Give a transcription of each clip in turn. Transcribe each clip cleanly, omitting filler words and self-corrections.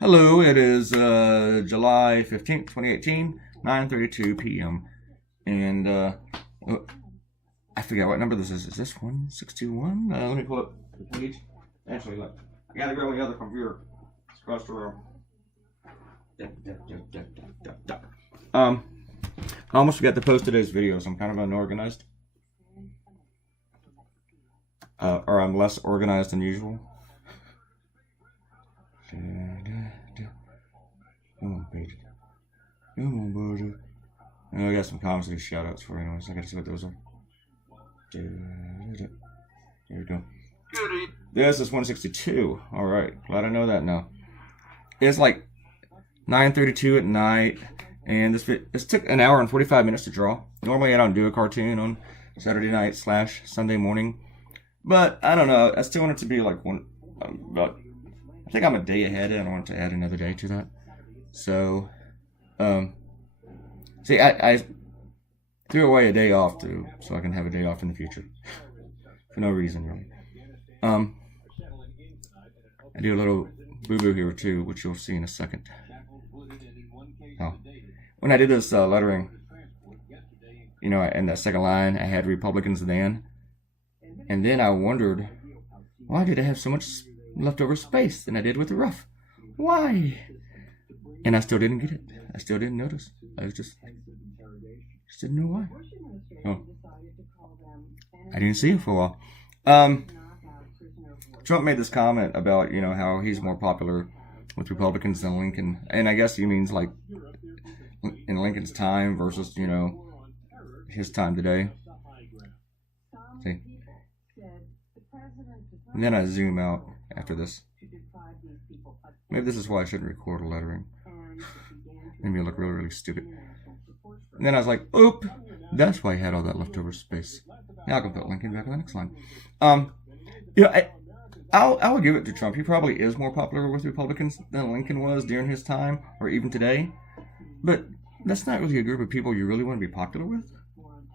Hello, it is July 15th, 2018, 9:32 p.m. And oh, I forget what number this is. Is this 1621? Let me pull up the page. Actually, look. I gotta grab my other computer. It's across the room. I almost forgot to post today's video, so I'm kind of unorganized. Or I'm less organized than usual. Come on, page. Come on, buddy. I got some comments and shout outs for anyways. I gotta see what those are. There we go. This is 162. Alright, glad I know that now. It's like 9:32 at night, and this took an hour and 45 minutes to draw. Normally I don't do a cartoon on Saturday night / Sunday morning, but I don't know. I still want it to be like about. I think I'm a day ahead, and I want to add another day to that. So, see, I threw away a day off so I can have a day off in the future for no reason really. I do a little boo-boo here too, which you'll see in a second. Oh, when I did this lettering, you know, in that second line, I had Republicans then, and then I wondered, why did I have so much leftover space than I did with the rough? Why? And I still didn't get it. I still didn't notice. I was just didn't know why. Oh, I didn't see it for a while. Trump made this comment about, you know, how he's more popular with Republicans than Lincoln, and I guess he means like in Lincoln's time versus, you know, his time today. See, and then I zoom out after this. Maybe this is why I shouldn't record a lettering. Maybe I look really, really stupid. And then I was like, oop, that's why I had all that leftover space. Now I can put Lincoln back on the next line. You know, I'll give it to Trump. He probably is more popular with Republicans than Lincoln was during his time, or even today. But that's not really a group of people you really want to be popular with.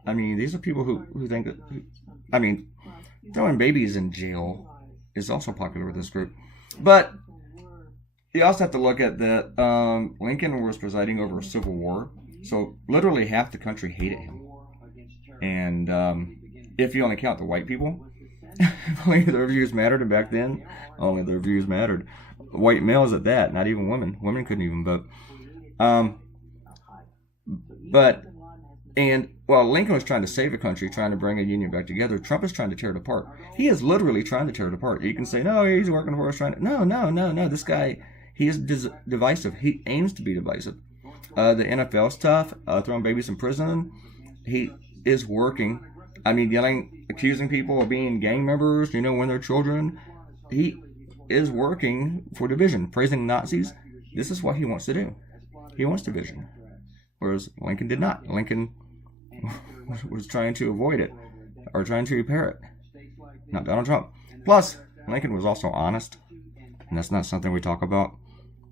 I mean, these are people who think that, I mean, throwing babies in jail is also popular with this group. But you also have to look at that Lincoln was presiding over a civil war, so literally half the country hated him. And if you only count the white people, if only their views mattered, and back then, only their views mattered. White males at that, not even women. Women couldn't even vote. While Lincoln was trying to save the country, trying to bring a union back together, Trump is trying to tear it apart. He is literally trying to tear it apart. You can say, no, he's working for us, trying to... No. This guy, he is divisive. He aims to be divisive. The NFL stuff, throwing babies in prison, he is working. I mean, yelling, accusing people of being gang members, you know, when they're children. He is working for division, praising Nazis. This is what he wants to do. He wants division. Whereas Lincoln did not. Lincoln was trying to avoid it, or trying to repair it. Not Donald Trump. Plus, Lincoln was also honest, and that's not something we talk about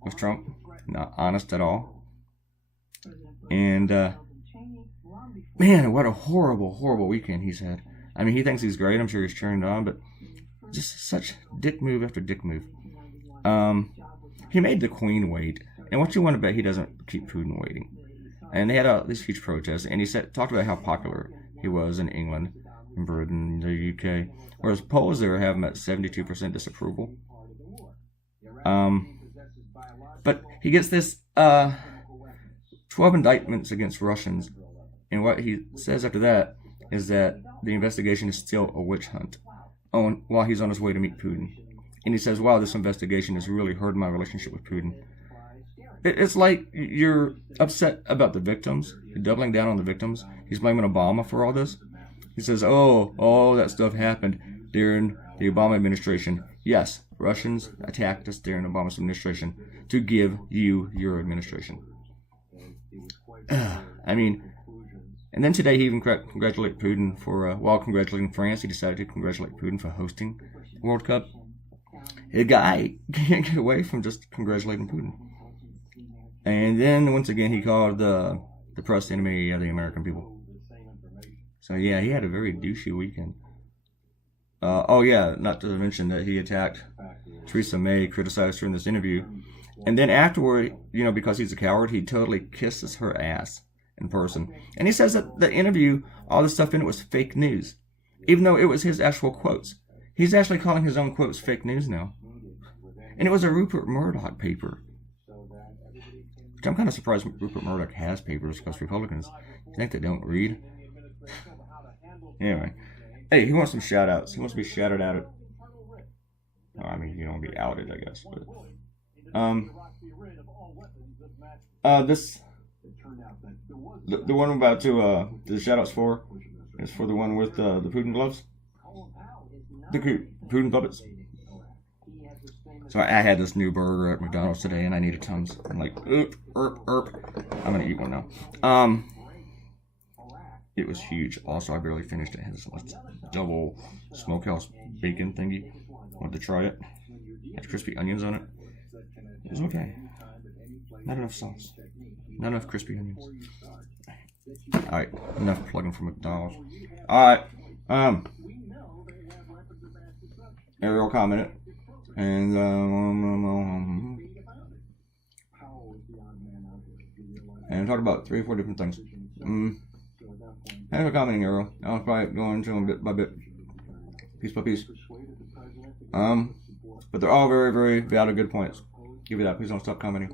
with Trump. Not honest at all. And, man, what a horrible, horrible weekend he's had. I mean, he thinks he's great. I'm sure he's cheering on, but just such dick move after dick move. He made the Queen wait, and what you want to bet he doesn't keep Putin waiting. And they had this huge protest, and he talked about how popular he was in England, in Britain, the UK, whereas polls there have him at 72% disapproval. But he gets this 12 indictments against Russians, and what he says after that is that the investigation is still a witch hunt while he's on his way to meet Putin. And he says, wow, this investigation has really hurt my relationship with Putin. It's like you're upset about the victims, you're doubling down on the victims. He's blaming Obama for all this. He says, oh, that stuff happened during the Obama administration. Yes, Russians attacked us during Obama's administration to give you your administration. I mean, and then today he even congratulated Putin for, while congratulating France, he decided to congratulate Putin for hosting the World Cup. The guy can't get away from just congratulating Putin. And then, once again, he called the press the enemy of the American people. So, yeah, he had a very douchey weekend. Not to mention that he attacked Theresa May, criticized her in this interview. And then afterward, you know, because he's a coward, he totally kisses her ass in person. And he says that the interview, all the stuff in it was fake news, even though it was his actual quotes. He's actually calling his own quotes fake news now. And it was a Rupert Murdoch paper. Which I'm kind of surprised Rupert Murdoch has papers, because Republicans, you think they don't read? Anyway. Hey, he wants some shout-outs. He wants to be shouted out. Oh, I mean, you don't want to be outed, I guess. But, the one I'm about to, the shout-outs for, is for the one with, the Putin gloves. The Putin puppets. So I had this new burger at McDonald's today, and I needed Tums. I'm like, I'm gonna eat one now. It was huge. Also, I barely finished it. It has this double smokehouse bacon thingy. Wanted to try it. Had crispy onions on it. It was okay. Not enough sauce. Not enough crispy onions. Alright, enough plugging for McDonald's. Alright, Ariel commented. And talk about 3 or 4 different things. Thanks for commenting, Ariel. I'll probably go into them bit by bit, piece by piece. But they're all very, very valid, good points. Give it that. Please don't stop commenting.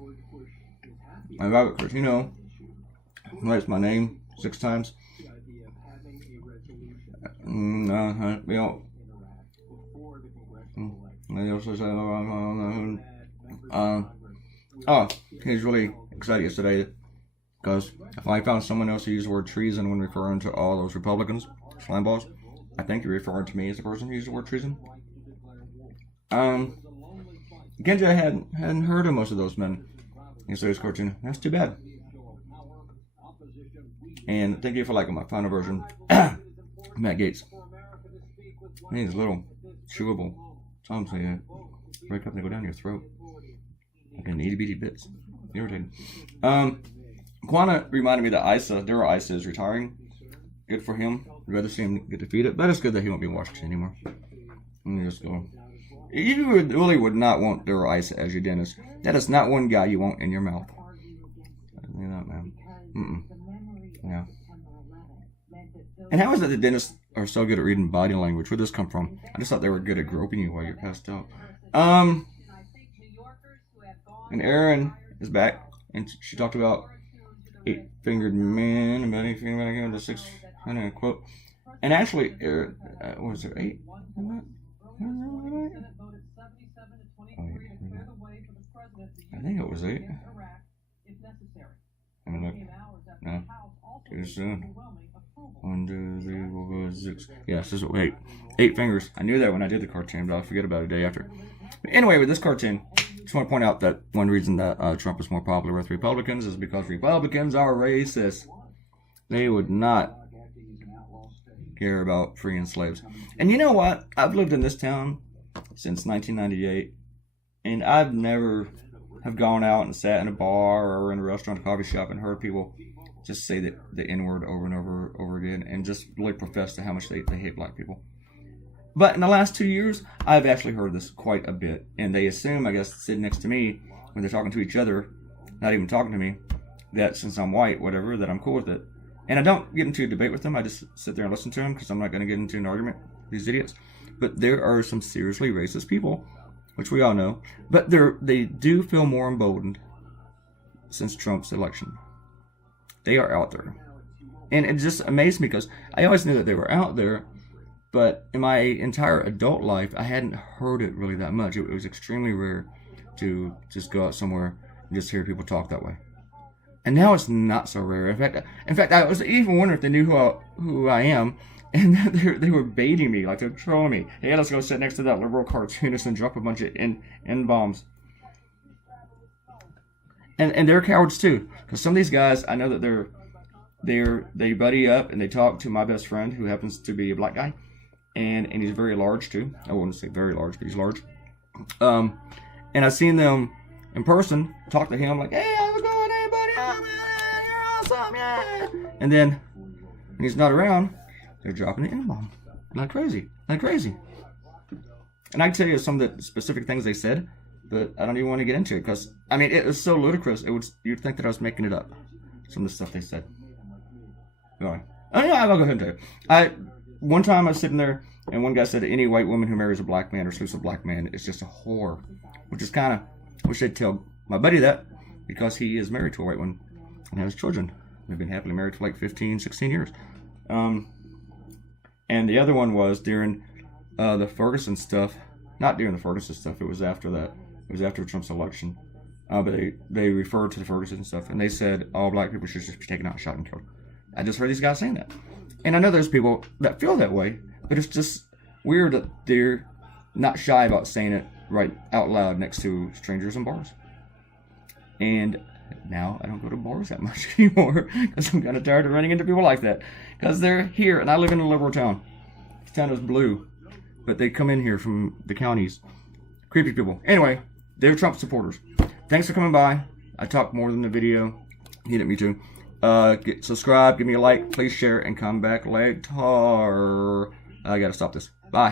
And Robert Cortino writes my name 6 times. He's really excited yesterday because if I found someone else who used the word treason when referring to all those Republicans, slime balls, I think you're referring to me as the person who used the word treason. Genja hadn't heard of most of those men in today's cartoon. That's too bad. And thank you for liking my final version. Matt Gates. These little chewable Tums, they break up and they go down your throat. Like in itty bitty bits. Irritating. Quana reminded me that Daryl Issa is retiring. Good for him. I'd rather see him get defeated, but it's good that he won't be in Washington anymore. Let me just go. You really would not want Daryl Issa as your dentist. That is not one guy you want in your mouth. You know, man. Yeah. And how is it the dentists are so good at reading body language? Where'd this come from? I just thought they were good at groping you while you're passed out. And Erin is back, and she talked about 8-fingered men, about 8-fingered men, the 6 quote. And actually, was there 8? I think it was 8. I mean, look. No. Too soon. 1, 2, 3, 4, 5, 6. Yes, this is 8. 8 fingers. I knew that when I did the cartoon, but I'll forget about it a day after. But anyway, with this cartoon, just want to point out that one reason that Trump is more popular with Republicans is because Republicans are racist. They would not care about freeing slaves. And you know what? I've lived in this town since 1998, and I've never have gone out and sat in a bar or in a restaurant, coffee shop, and heard people just say the N-word over and over again, and just really profess to how much they hate black people. But in the last 2 years, I've actually heard this quite a bit, and they assume, I guess, sitting next to me when they're talking to each other, not even talking to me, that since I'm white, whatever, that I'm cool with it. And I don't get into a debate with them. I just sit there and listen to them because I'm not going to get into an argument with these idiots. But there are some seriously racist people, which we all know, but they do feel more emboldened since Trump's election. They are out there. And it just amazed me because I always knew that they were out there, but in my entire adult life, I hadn't heard it really that much. It was extremely rare to just go out somewhere and just hear people talk that way. And now it's not so rare. In fact, I was even wondering if they knew who I am, and they were baiting me, like they're trolling me. Hey, let's go sit next to that liberal cartoonist and drop a bunch of N-bombs. And they're cowards too, because some of these guys, I know that they buddy up and they talk to my best friend, who happens to be a black guy, and he's very large too. I wouldn't say very large, but he's large. And I've seen them in person, talk to him like, hey, how's it going, hey buddy? Oh, man, you're awesome, yeah. And then when he's not around, they're dropping an N-bomb. Like crazy. And I can tell you some of the specific things they said but I don't even want to get into it because, I mean, it was so ludicrous. You'd think that I was making it up. Some of the stuff they said. Going. Oh, yeah, I'll go ahead and tell you. One time I was sitting there, and one guy said any white woman who marries a black man or sleeps with a black man is just a whore. Which is kind of, I wish I'd tell my buddy that, because he is married to a white one and has children. They've been happily married for like 15, 16 years. And the other one was during the Ferguson stuff. Not during the Ferguson stuff. It was after that. It was after Trump's election. But they referred to the Ferguson stuff, and they said all black people should just be taken out, shot, and killed. I just heard these guys saying that. And I know there's people that feel that way, but it's just weird that they're not shy about saying it right out loud next to strangers in bars. And now I don't go to bars that much anymore because I'm kind of tired of running into people like that. Because they're here, and I live in a liberal town. This town is blue, but they come in here from the counties. Creepy people. Anyway, they're Trump supporters. Thanks for coming by. I talk more than the video. He didn't me too. Subscribe, give me a like, please share, and come back later. I gotta stop this. Bye.